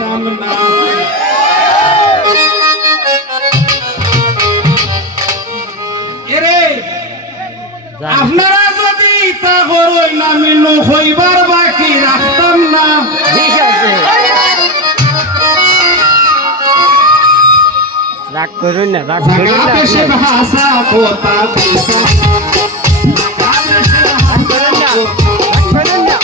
রাখতাম না। এরে আপনারা যদি তা করই না আমি হইবার বাকি রাখতাম না। ঠিক আছে, রাগ করুন না, রাগ করুন না, দেশে ভাষা কথা রাগ করুন না, রাগ করুন না।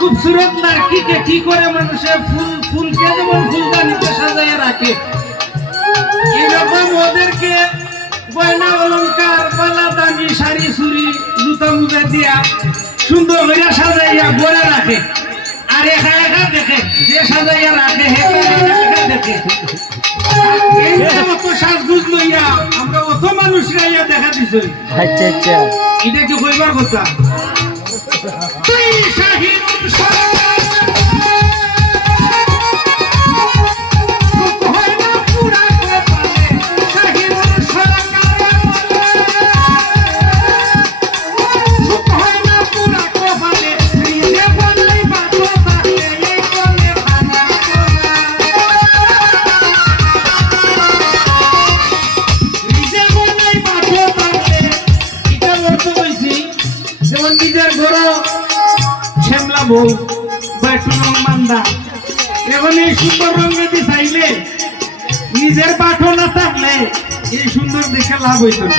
खूबसूरत लड़की के की करे মানুষের ফুলকে যেমন ফুলদানিতে সাজায় রাখে এরকম ওদেরকে গয়না অলংকার বালা দামি শাড়ি চুড়ি জুতা মুজা দিয়া সুন্দর করে সাজাইয়া ভরে রাখে। আর একা একা দেখে যে সাজাইয়া রাখে একা দেখে। অত সাজগুজ লইয়া আমরা অত মানুষ রাইয়া দেখা দিছি। আচ্ছা আচ্ছা, এটা কি কইবার কথা? তুই শাহিদ নিজের ঘর শ্যামলা বউ বা একটু রং মান্দা এখন এই সুন্দর রঙে দিয়ে চাইলে নিজের পাঠও না থাকলে এই সুন্দর দেখে লাভ হইত না।